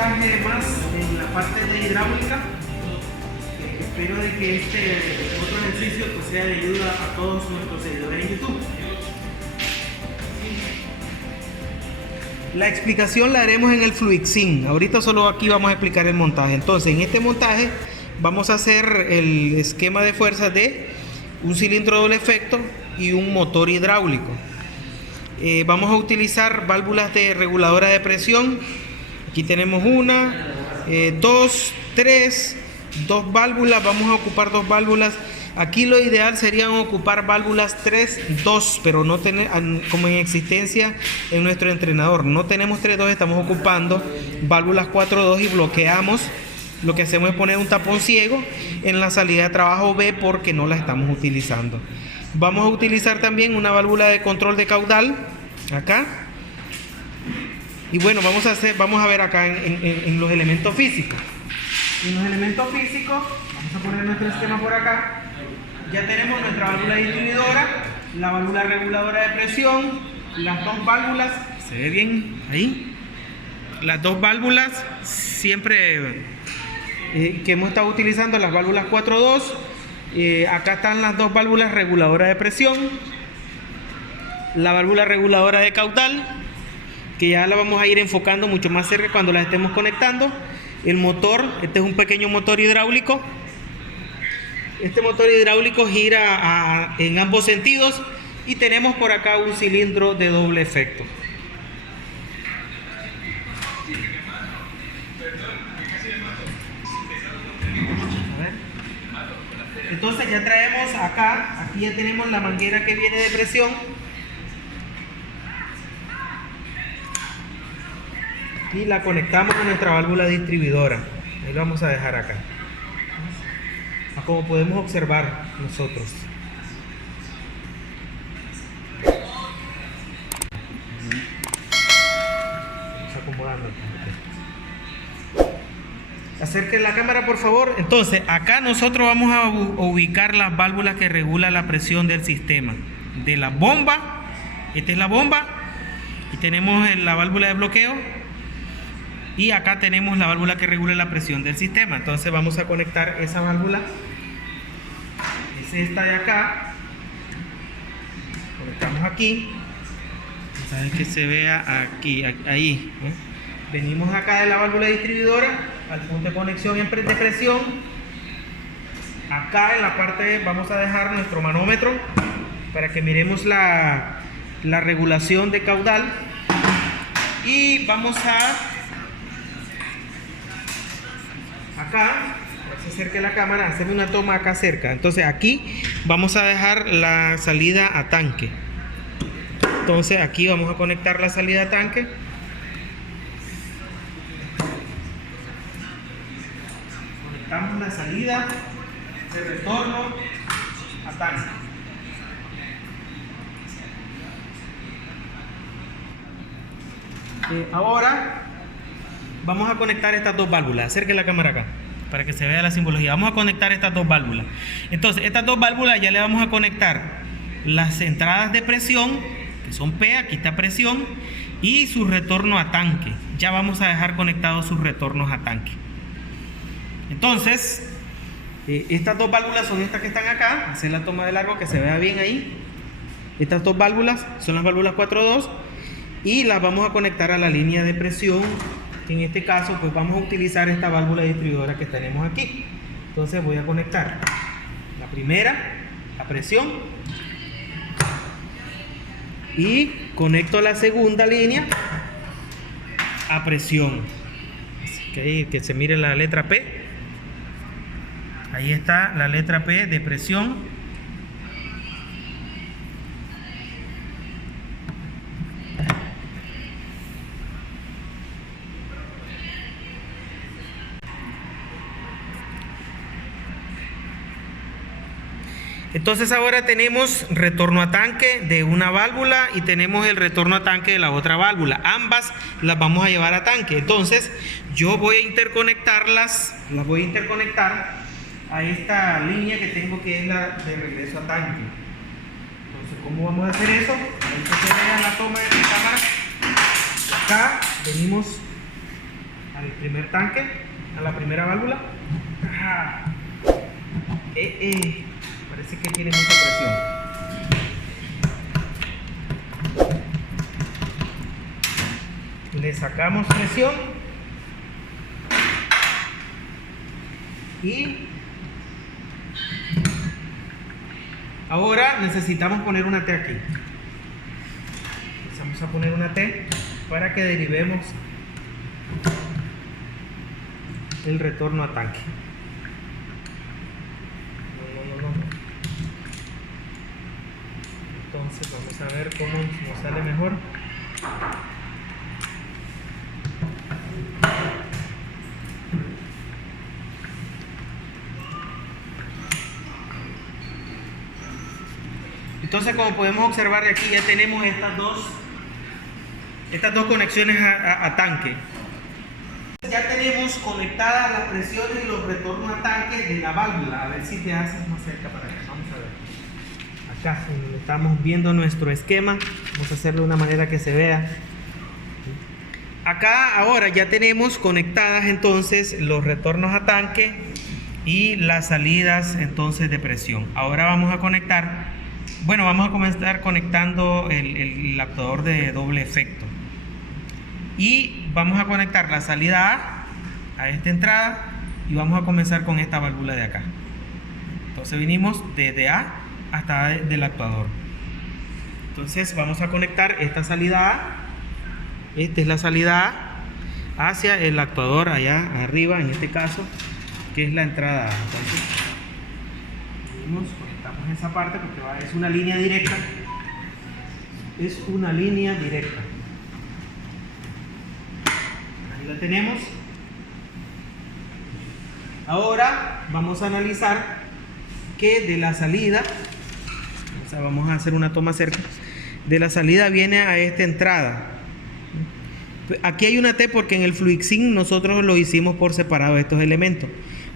montaje más en la parte de hidráulica. Espero de que este otro ejercicio pues sea de ayuda a todos nuestros seguidores en YouTube. La explicación la haremos en el FluidSync. Ahorita solo aquí vamos a explicar el montaje. Entonces, en este montaje vamos a hacer el esquema de fuerzas de un cilindro doble efecto y un motor hidráulico. Vamos a utilizar válvulas de reguladora de presión. Aquí tenemos una, dos, tres, dos válvulas. Vamos a ocupar dos válvulas. Aquí lo ideal sería ocupar válvulas 3, 2, pero no tener, como en existencia en nuestro entrenador, no tenemos 3, 2, estamos ocupando válvulas 4, 2 y bloqueamos. Lo que hacemos es poner un tapón ciego en la salida de trabajo B porque no la estamos utilizando. Vamos a utilizar también una válvula de control de caudal acá. Y bueno, vamos a ver acá en los elementos físicos. En los elementos físicos, vamos a poner nuestro esquema por acá. Ya tenemos nuestra válvula distribuidora, la válvula reguladora de presión, las dos válvulas, ¿se ve bien ahí? Las dos válvulas siempre que hemos estado utilizando, las válvulas 4-2. Acá están las dos válvulas reguladoras de presión, la válvula reguladora de caudal, que ya la vamos a ir enfocando mucho más cerca cuando la estemos conectando. El motor, este es un pequeño motor hidráulico. Este motor hidráulico gira en ambos sentidos y tenemos por acá un cilindro de doble efecto. Entonces ya traemos acá, aquí ya tenemos la manguera que viene de presión. Y la conectamos con nuestra válvula distribuidora. Ahí lo vamos a dejar acá, como podemos observar nosotros. Vamos acomodando. Acerquen la cámara, por favor. Entonces, acá nosotros vamos a ubicar las válvulas que regulan la presión del sistema. De la bomba, esta es la bomba, y tenemos la válvula de bloqueo. Y acá tenemos la válvula que regula la presión del sistema. Entonces vamos a conectar esa válvula. Es esta de acá. Conectamos aquí. Para que se vea aquí, ahí. Venimos acá de la válvula distribuidora al punto de conexión de presión. Acá en la parte vamos a dejar nuestro manómetro para que miremos la regulación de caudal. Y vamos a acá, se acerque la cámara, hacer una toma acá cerca. Entonces aquí vamos a dejar la salida a tanque. Entonces aquí vamos a conectar la salida a tanque. Conectamos la salida de retorno a tanque. Ahora vamos a conectar estas dos válvulas. Acerque la cámara acá para que se vea la simbología. Vamos a conectar estas dos válvulas. Entonces, estas dos válvulas ya le vamos a conectar las entradas de presión, que son P, aquí está presión, y su retorno a tanque. Ya vamos a dejar conectados sus retornos a tanque. Entonces, estas dos válvulas son estas que están acá. Hacer la toma de largo que se vea bien ahí. Estas dos válvulas son las válvulas 4-2 y las vamos a conectar a la línea de presión. En este caso pues vamos a utilizar esta válvula distribuidora que tenemos aquí. Entonces voy a conectar la primera a presión y conecto la segunda línea a presión. Que se mire la letra P. Ahí está la letra P de presión. Entonces ahora tenemos retorno a tanque de una válvula y tenemos el retorno a tanque de la otra válvula. Ambas las vamos a llevar a tanque. Entonces yo voy a interconectarlas, las voy a interconectar a esta línea que tengo, que es la de regreso a tanque. Entonces, ¿cómo vamos a hacer eso? Ahí se vea la toma de la cámara. Acá venimos al primer tanque, a la primera válvula. Parece que tiene mucha presión. Le sacamos presión y ahora necesitamos poner una T aquí. Vamos a poner una T para que derivemos el retorno a tanque. No. Entonces vamos a ver cómo nos sale mejor. Entonces, como podemos observar aquí, ya tenemos estas dos conexiones a tanque. Ya tenemos conectadas las presiones y los retornos a tanque de la válvula. A ver si te haces más cerca para acá. Vamos a ver. Acá estamos viendo nuestro esquema. Vamos a hacerlo de una manera que se vea. Acá ahora ya tenemos conectadas entonces los retornos a tanque y las salidas entonces de presión. Ahora vamos a conectar. Bueno, vamos a comenzar conectando el actuador de doble efecto. Y vamos a conectar la salida a esta entrada y vamos a comenzar con esta válvula de acá. Entonces vinimos desde A hasta A del actuador. Entonces vamos a conectar esta salida A. Esta es la salida A hacia el actuador allá arriba, en este caso, que es la entrada A. Entonces venimos, conectamos esa parte porque es una línea directa. Es una línea directa. Ahí la tenemos. Ahora vamos a analizar que de la salida, o sea, vamos a hacer una toma cerca, de la salida viene a esta entrada. Aquí hay una T porque en el FluidSync nosotros lo hicimos por separado estos elementos,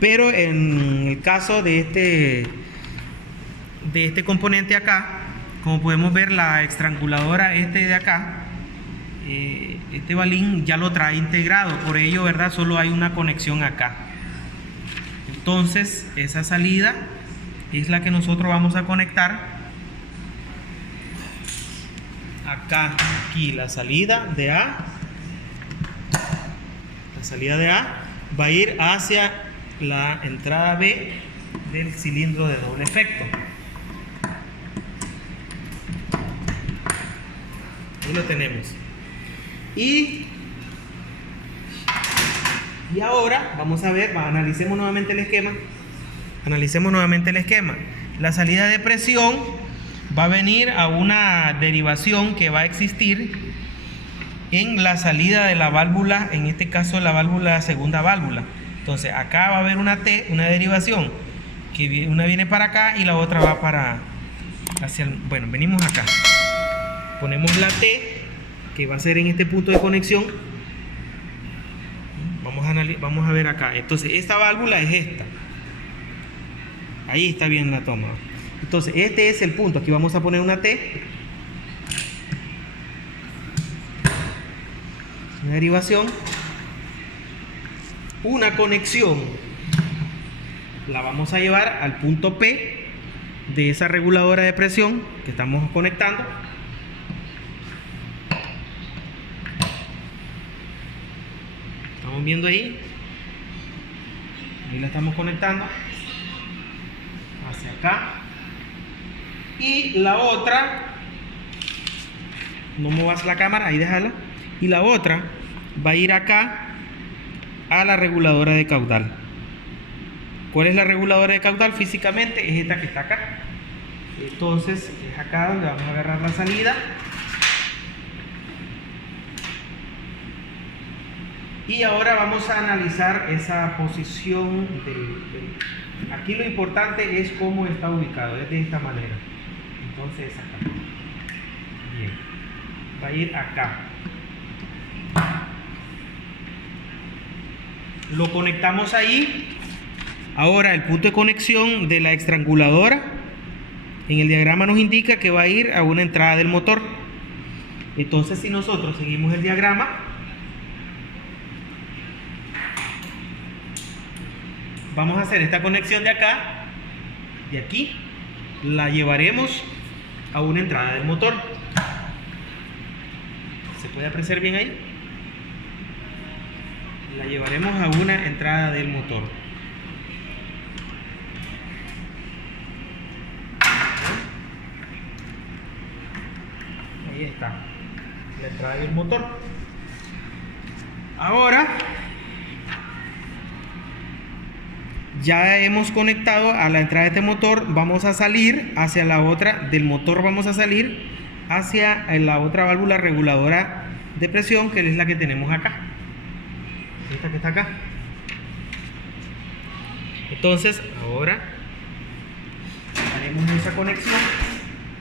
pero en el caso de este componente acá, como podemos ver, la estranguladora de acá, este balín ya lo trae integrado, por ello, ¿verdad? Solo hay una conexión acá. Entonces esa salida es la que nosotros vamos a conectar acá. Aquí la salida de A, va a ir hacia la entrada B del cilindro de doble efecto. Ahí lo tenemos. Y ahora vamos a ver, analicemos nuevamente el esquema. La salida de presión va a venir a una derivación que va a existir en la salida de la válvula, en este caso la segunda válvula. Entonces acá va a haber una T, una derivación, que una viene para acá y la otra va para hacia bueno, venimos acá, ponemos la T que va a ser en este punto de conexión. Vamos a ver acá. Entonces esta válvula es esta. Ahí está bien la toma. Entonces este es el punto. Aquí vamos a poner una T, una derivación, una conexión. La vamos a llevar al punto P de esa reguladora de presión que estamos conectando. Estamos viendo ahí la estamos conectando hacia acá, y la otra, no muevas la cámara, ahí déjala, y la otra va a ir acá a la reguladora de caudal. ¿Cuál es la reguladora de caudal? Físicamente es esta que está acá. Entonces es acá donde vamos a agarrar la salida. Y ahora vamos a analizar esa posición aquí lo importante es cómo está ubicado, es de esta manera. Entonces acá. Bien. Va a ir acá. Lo conectamos ahí. Ahora el punto de conexión de la estranguladora en el diagrama nos indica que va a ir a una entrada del motor. Entonces si nosotros seguimos el diagrama, vamos a hacer esta conexión de acá, de aquí, la llevaremos a una entrada del motor. ¿Se puede apreciar bien ahí? La llevaremos a una entrada del motor. Ahí está, la entrada del motor. Ahora ya hemos conectado a la entrada de este motor. Vamos a salir hacia la otra del motor, vamos a salir hacia la otra válvula reguladora de presión, que es la que tenemos acá, esta que está acá. Entonces ahora haremos esa conexión,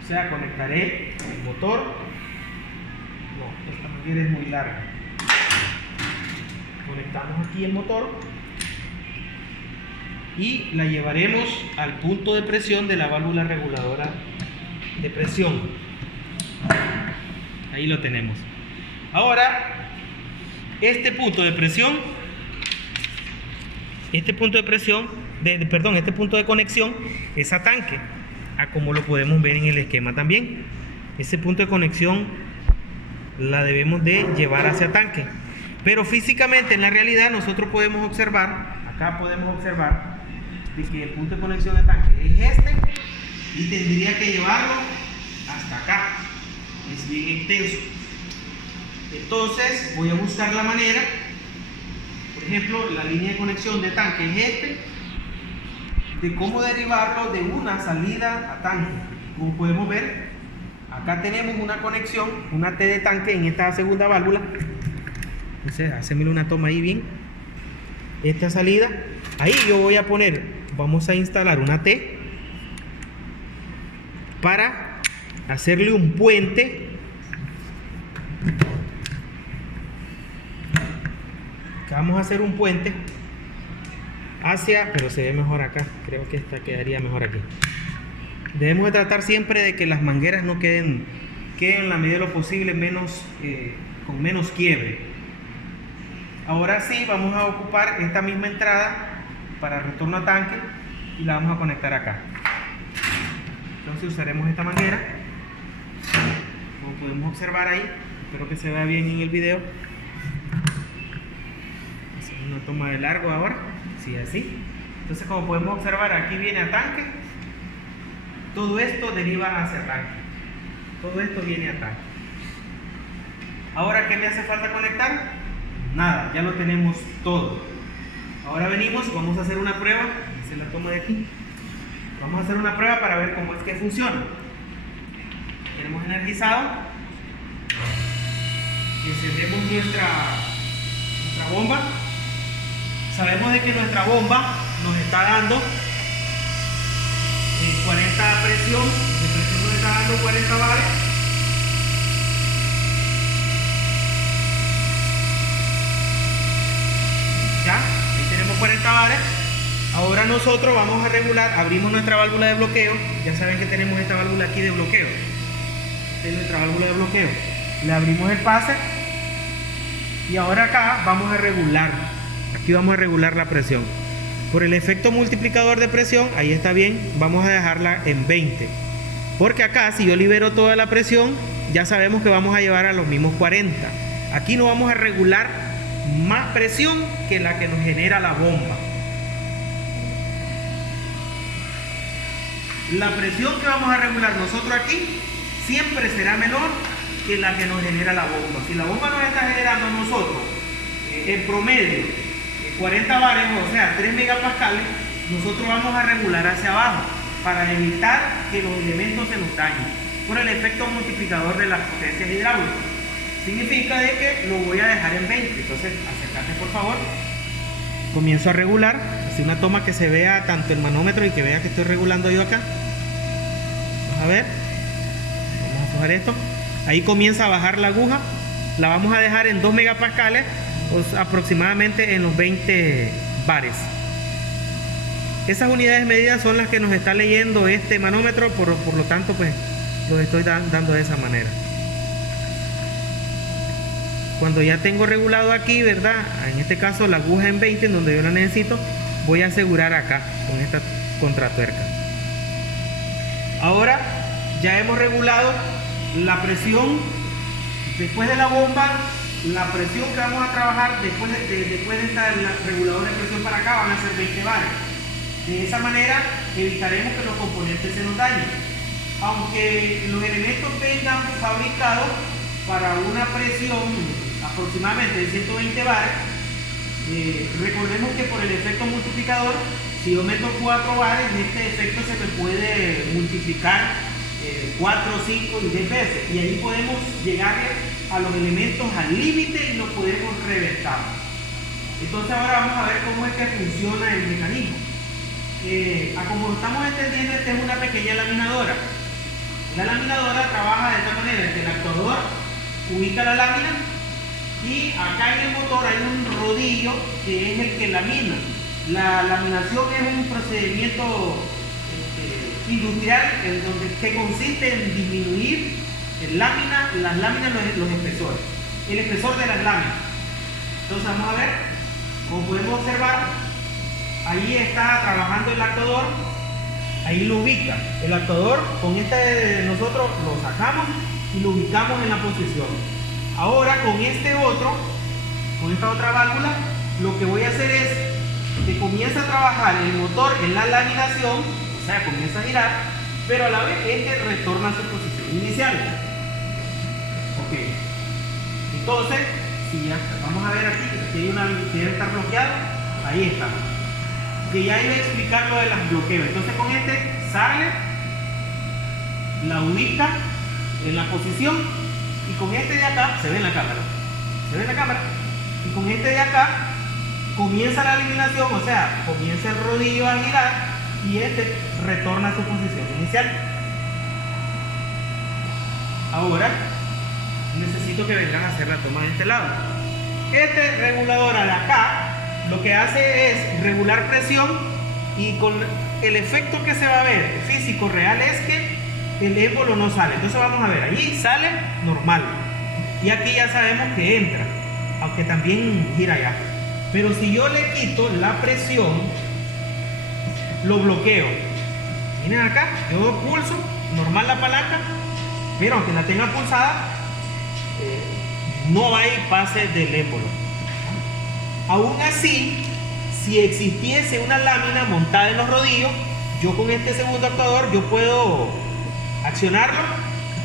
o sea, conectaré el motor. No, esta manguera es muy larga. Conectamos aquí el motor y la llevaremos al punto de presión de la válvula reguladora de presión. Ahí lo tenemos. Ahora, este punto de presión, este punto de conexión es a tanque, como lo podemos ver en el esquema también. Ese punto de conexión la debemos de llevar hacia tanque, pero físicamente en la realidad nosotros podemos observar, acá podemos observar de que el punto de conexión de tanque es este y tendría que llevarlo hasta acá. Es bien extenso. Entonces voy a buscar la manera. Por ejemplo, la línea de conexión de tanque es este, de cómo derivarlo de una salida a tanque. Como podemos ver, acá tenemos una conexión, una T de tanque en esta segunda válvula. Entonces, haceme una toma ahí bien. Esta salida, ahí yo voy a poner, vamos a instalar una T para hacerle un puente. Acá vamos a hacer un puente hacia, pero se ve mejor acá, creo que esta quedaría mejor aquí. Debemos de tratar siempre de que las mangueras no queden en la medida de lo posible con menos quiebre. Ahora sí vamos a ocupar esta misma entrada para retorno a tanque y la vamos a conectar acá. Entonces usaremos esta manguera, como podemos observar ahí. Espero que se vea bien en el video. Hacemos una toma de largo ahora, sí, así. Entonces, como podemos observar, aquí viene a tanque. Todo esto deriva hacia tanque. Todo esto viene a tanque. Ahora, ¿qué me hace falta conectar? Nada, ya lo tenemos todo. Ahora venimos, vamos a hacer una prueba. Se la toma de aquí. Vamos a hacer una prueba para ver cómo es que funciona. Tenemos energizado. Encendemos nuestra bomba. Sabemos de que nuestra bomba nos está dando 40 presión. De presión nos está dando 40 bares. Ya, ahí tenemos 40 bares. Ahora nosotros vamos a regular, abrimos nuestra válvula de bloqueo. Ya saben que tenemos esta válvula aquí de bloqueo. Esta es nuestra válvula de bloqueo. Le abrimos el pase y ahora acá vamos a regular. Aquí vamos a regular la presión. Por el efecto multiplicador de presión, ahí está bien, vamos a dejarla en 20. Porque acá, si yo libero toda la presión, ya sabemos que vamos a llevar a los mismos 40. Aquí no vamos a regular más presión que la que nos genera la bomba. La presión que vamos a regular nosotros aquí siempre será menor que la que nos genera la bomba. Si la bomba nos está generando a nosotros en promedio 40 bares, o sea 3 megapascales, nosotros vamos a regular hacia abajo para evitar que los elementos se nos dañen por el efecto multiplicador de las potencias hidráulicas. Significa de que lo voy a dejar en 20. Entonces acércate por favor. Comienzo a regular, así una toma que se vea tanto el manómetro y que vea que estoy regulando yo acá. Vamos a ver, vamos a aflojar esto. Ahí comienza a bajar la aguja. La vamos a dejar en 2 megapascales, aproximadamente en los 20 bares. Esas unidades medidas son las que nos está leyendo este manómetro, por lo tanto pues los estoy dando de esa manera. Cuando ya tengo regulado aquí, ¿verdad? En este caso la aguja en 20, en donde yo la necesito, voy a asegurar acá con esta contratuerca. Ahora ya hemos regulado la presión después de la bomba. La presión que vamos a trabajar después de esta reguladora de presión para acá van a ser 20 bares. De esa manera evitaremos que los componentes se nos dañen. Aunque los elementos vengan fabricados para una presión aproximadamente de 120 bares, recordemos que por el efecto multiplicador, si yo meto 4 bares, este efecto se me puede multiplicar 4, 5 y 10 veces. Y ahí podemos llegar a los elementos al límite y los podemos reventar. Entonces ahora vamos a ver cómo es que funciona el mecanismo. Como estamos entendiendo, esta es una pequeña laminadora. La laminadora trabaja de esta manera que el actuador ubica la lámina y acá en el motor hay un rodillo que es el que lamina. La laminación es un procedimiento industrial que consiste en disminuir las láminas, los espesores, el espesor de las láminas. Entonces vamos a ver, como podemos observar, ahí está trabajando el actuador, ahí lo ubica. El actuador con nosotros lo sacamos y lo ubicamos en la posición. Ahora con esta otra válvula, lo que voy a hacer es que comienza a trabajar el motor en la laminación, o sea, comienza a girar, pero a la vez retorna a su posición inicial. Ok. Entonces, si ya vamos a ver aquí que hay una que debe estar bloqueada, ahí está. Que ya iba a explicar lo de los bloqueos. Entonces con sale, la ubica en la posición y con de acá se ve en la cámara. Se ve en la cámara. Y con de acá comienza la eliminación, o sea, comienza el rodillo a girar y retorna a su posición inicial. Ahora necesito que vengan a hacer la toma de este lado. Reguladora de acá lo que hace es regular presión y con el efecto que se va a ver físico real es que el émbolo no sale. Entonces vamos a ver, allí sale normal y aquí ya sabemos que entra, aunque también gira ya. Pero si yo le quito la presión, lo bloqueo. Miren acá, yo pulso normal la palanca, pero aunque la tenga pulsada, no hay pase del émbolo. Aún así, si existiese una lámina montada en los rodillos, yo con este segundo actuador yo puedo accionarlo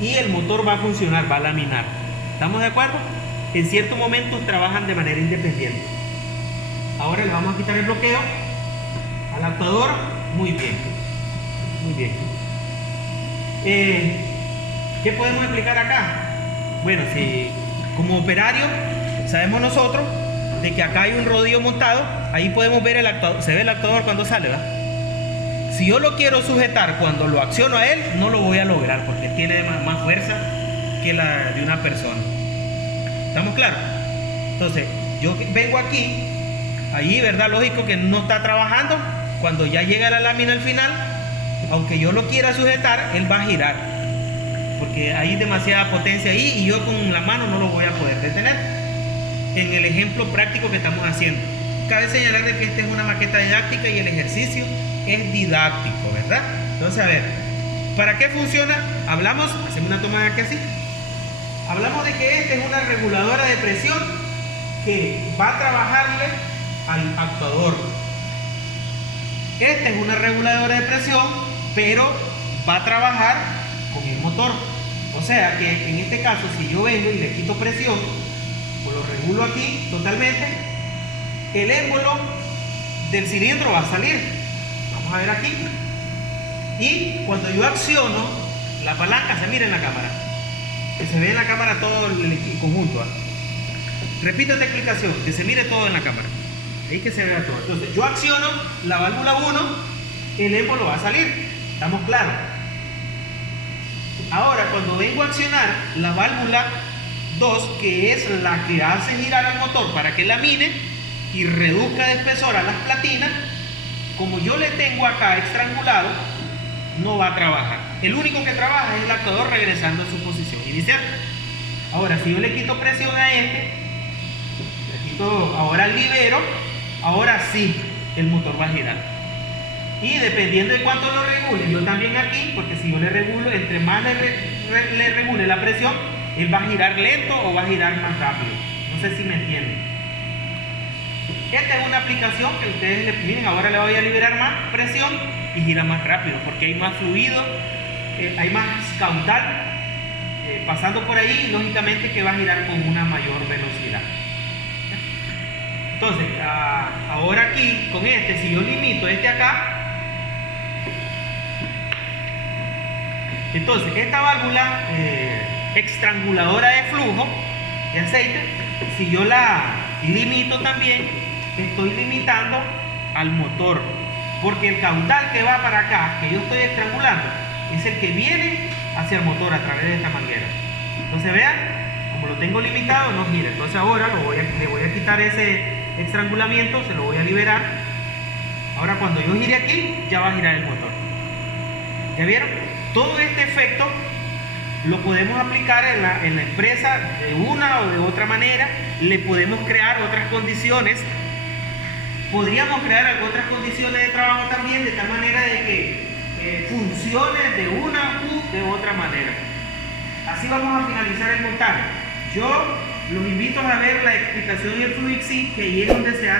y el motor va a funcionar, va a laminar. ¿Estamos de acuerdo? En ciertos momentos trabajan de manera independiente. Ahora le vamos a quitar el bloqueo al actuador. Muy bien, muy bien. ¿Qué podemos explicar acá? Bueno, si como operario sabemos nosotros de que acá hay un rodillo montado, ahí podemos ver el actuador, se ve el actuador cuando sale, ¿verdad? Si yo lo quiero sujetar cuando lo acciono a él, no lo voy a lograr porque tiene más fuerza que la de una persona. ¿Estamos claros? Entonces, yo vengo aquí, ahí, ¿verdad? Lógico que no está trabajando. Cuando ya llega la lámina al final, aunque yo lo quiera sujetar, él va a girar porque hay demasiada potencia ahí y yo con la mano no lo voy a poder detener. En el ejemplo práctico que estamos haciendo, cabe señalar de que esta es una maqueta didáctica y el ejercicio es didáctico, ¿verdad? Entonces, a ver, ¿para qué funciona? Hacemos una toma de aquí así. Hablamos de que esta es una reguladora de presión que va a trabajarle al actuador. Esta es una reguladora de presión, pero va a trabajar con el motor. O sea que en este caso, si yo vengo y le quito presión, pues lo regulo aquí totalmente, el émbolo del cilindro va a salir. Vamos a ver aquí. Y cuando yo acciono la palanca, se mira en la cámara, que se ve en la cámara todo el conjunto. Repito esta explicación, que se mire todo en la cámara. Ahí que se vea todo. Entonces yo acciono la válvula 1, el émbolo va a salir. ¿Estamos claros? Ahora cuando vengo a accionar la válvula 2, que es la que hace girar al motor para que lamine y reduzca de espesor a las platinas, como yo le tengo acá estrangulado, no va a trabajar. El único que trabaja es el actuador regresando a su posición inicial. Ahora si yo le quito presión a le quito, ahora libero, ahora sí el motor va a girar. Y dependiendo de cuánto lo regule, yo también aquí, porque si yo le regulo, entre más le regule la presión, él va a girar lento o va a girar más rápido. No sé si me entienden. Esta es una aplicación que ustedes le miren, ahora le voy a liberar más presión y gira más rápido, porque hay más fluido, hay más caudal pasando por ahí, y lógicamente que va a girar con una mayor velocidad. Entonces, ahora aquí, con este, si yo limito este acá, entonces esta válvula estranguladora de flujo de aceite, si yo la limito también, estoy limitando al motor, porque el caudal que va para acá, que yo estoy estrangulando, es el que viene hacia el motor a través de esta manguera. Entonces vean, como lo tengo limitado, no gira. Entonces ahora le voy a quitar ese estrangulamiento, se lo voy a liberar. Ahora cuando yo gire aquí, ya va a girar el motor. ¿Ya vieron? Todo este efecto lo podemos aplicar en la empresa de una o de otra manera. Le podemos crear otras condiciones. Podríamos crear otras condiciones de trabajo también, de tal manera de que funcione de una u de otra manera. Así vamos a finalizar el montaje. Yo los invito a ver la explicación en el FluidSync, que ahí es donde se hace